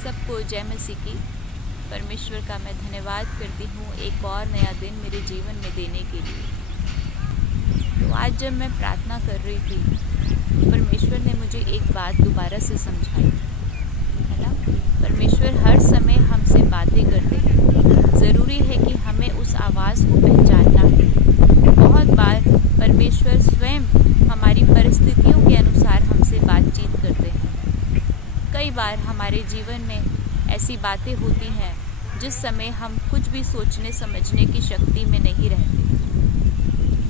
सबको जय मसीह की। परमेश्वर का मैं धन्यवाद करती हूँ एक और नया दिन मेरे जीवन में देने के लिए। तो आज जब मैं प्रार्थना कर रही थी, परमेश्वर ने मुझे एक बात दोबारा से समझाई, है ना। परमेश्वर हर समय हमसे बातें करते हैं, ज़रूरी है कि हमें उस आवाज़ को पहचानना है। बहुत बार परमेश्वर स्वयं हमारी परिस्थितियों के अनुसार हमसे बातचीत करते हैं। कई बार हमारे जीवन में ऐसी बातें होती हैं जिस समय हम कुछ भी सोचने समझने की शक्ति में नहीं रहते।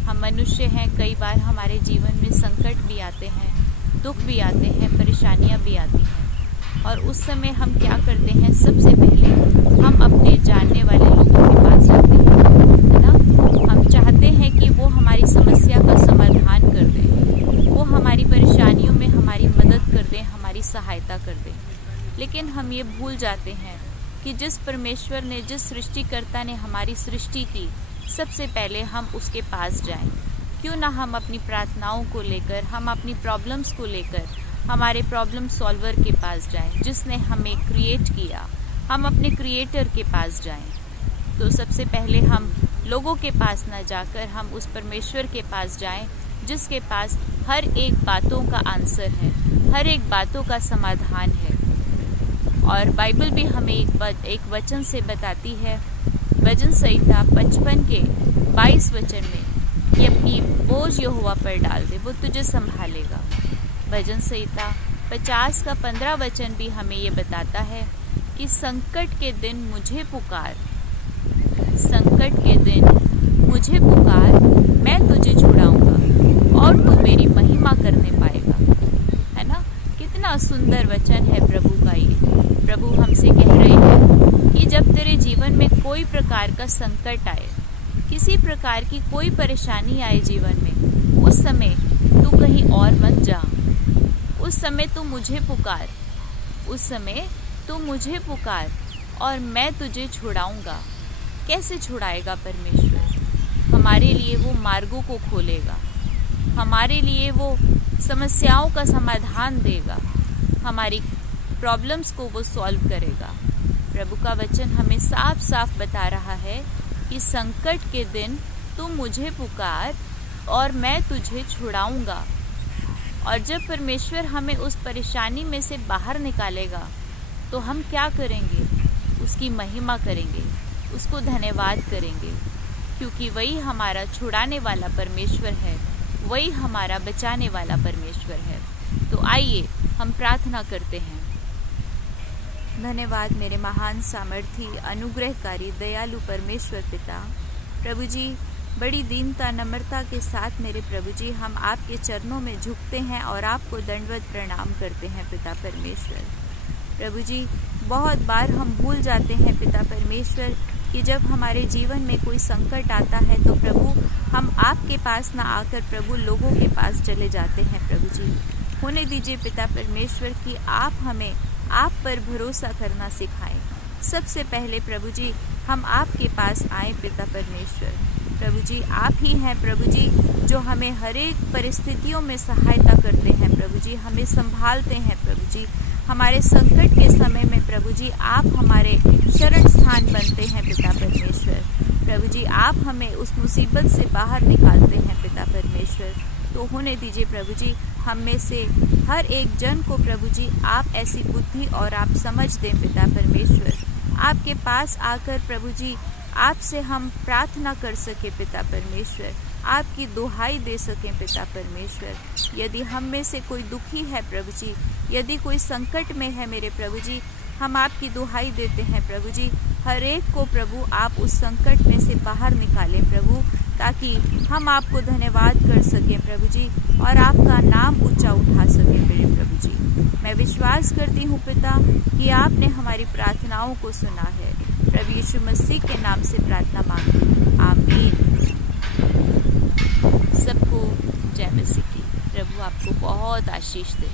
हम मनुष्य हैं, कई बार हमारे जीवन में संकट भी आते हैं, दुख भी आते हैं, परेशानियां भी आती हैं। और उस समय हम क्या करते हैं? सबसे पहले हम अपने जानने वाले लोगों के पास जाते हैं, है ना। हम चाहते हैं कि वो हमारी समस्या का समाधान कर दें, वो हमारी परेशानियों में हमारी मदद कर दें, हमारी सहायता कर दें। लेकिन हम ये भूल जाते हैं कि जिस परमेश्वर ने, जिस सृष्टिकर्ता ने हमारी सृष्टि की, सबसे पहले हम उसके पास जाएं। क्यों ना हम अपनी प्रार्थनाओं को लेकर, हम अपनी प्रॉब्लम्स को लेकर हमारे प्रॉब्लम सॉल्वर के पास जाएं, जिसने हमें क्रिएट किया। हम अपने क्रिएटर के पास जाएं। तो सबसे पहले हम लोगों के पास ना जाकर हम उस परमेश्वर के पास जाएं, जिसके पास हर एक बातों का आंसर है, हर एक बातों का समाधान है। और बाइबल भी हमें एक वचन से बताती है, भजन संहिता 55 के 22 वचन में, कि अपनी बोझ यहोवा पर डाल दे, वो तुझे संभालेगा। भजन संहिता 50 का 15 वचन भी हमें ये बताता है कि संकट के दिन मुझे पुकार, संकट के दिन मुझे पुकार, मैं तुझे छुड़ाऊंगा और तू मेरी महिमा करने पाएगा। है ना, कितना सुंदर वचन है प्रभु का ये। प्रभु हमसे कह रहे हैं कि जब तेरे जीवन में कोई प्रकार का संकट आए, किसी प्रकार की कोई परेशानी आए जीवन में, उस समय तू कहीं और मत जा। उस समय तू मुझे पुकार, उस समय तू मुझे पुकार और मैं तुझे छुड़ाऊंगा। कैसे छुड़ाएगा परमेश्वर? हमारे लिए वो मार्गों को खोलेगा, हमारे लिए वो समस्याओं का समाधान देगा, हमारी प्रॉब्लम्स को वो सॉल्व करेगा। प्रभु का वचन हमें साफ साफ बता रहा है कि संकट के दिन तू मुझे पुकार और मैं तुझे छुड़ाऊंगा। और जब परमेश्वर हमें उस परेशानी में से बाहर निकालेगा तो हम क्या करेंगे? उसकी महिमा करेंगे, उसको धन्यवाद करेंगे, क्योंकि वही हमारा छुड़ाने वाला परमेश्वर है, वही हमारा बचाने वाला परमेश्वर है। तो आइए हम प्रार्थना करते हैं। धन्यवाद मेरे महान सामर्थी, अनुग्रहकारी, दयालु परमेश्वर पिता। प्रभु जी, बड़ी दीनता नम्रता के साथ मेरे प्रभु जी हम आपके चरणों में झुकते हैं और आपको दंडवत प्रणाम करते हैं पिता परमेश्वर। प्रभु जी, बहुत बार हम भूल जाते हैं पिता परमेश्वर कि जब हमारे जीवन में कोई संकट आता है तो प्रभु हम आपके पास ना आकर प्रभु लोगों के पास चले जाते हैं। प्रभु जी, होने दीजिए पिता परमेश्वर कि आप हमें आप पर भरोसा करना सिखाएं। सबसे पहले प्रभु जी हम आपके पास आए पिता परमेश्वर। प्रभु जी, आप ही हैं प्रभु जी जो हमें हर एक परिस्थितियों में सहायता करते हैं। प्रभु जी, हमें संभालते हैं। प्रभु जी, हमारे संकट के समय में प्रभु जी आप हमारे शरण स्थान बनते हैं पिता परमेश्वर। प्रभु जी, आप हमें उस मुसीबत से बाहर निकालते हैं पिता परमेश्वर। तो होने दीजिए प्रभु जी हम में से हर एक जन को प्रभु जी आप ऐसी बुद्धि और आप समझ दें पिता परमेश्वर। आपके पास आकर प्रभु जी आपसे हम प्रार्थना कर सके पिता परमेश्वर, आपकी दुहाई दे सकें पिता परमेश्वर। यदि हम में से कोई दुखी है प्रभु जी, यदि कोई संकट में है मेरे प्रभु जी, हम आपकी दुहाई देते हैं प्रभु जी। हर एक को प्रभु आप उस संकट में से बाहर निकालें प्रभु, ताकि हम आपको धन्यवाद कर सकें प्रभु जी और आपका नाम ऊंचा उठा सकें मेरे प्रभु जी। मैं विश्वास करती हूँ पिता कि आपने हमारी प्रार्थनाओं को सुना है। प्रभु यीशु मसीह के नाम से प्रार्थना मांगती हूँ, आमीन। सबको जय मसीह की। प्रभु आपको बहुत आशीष दे।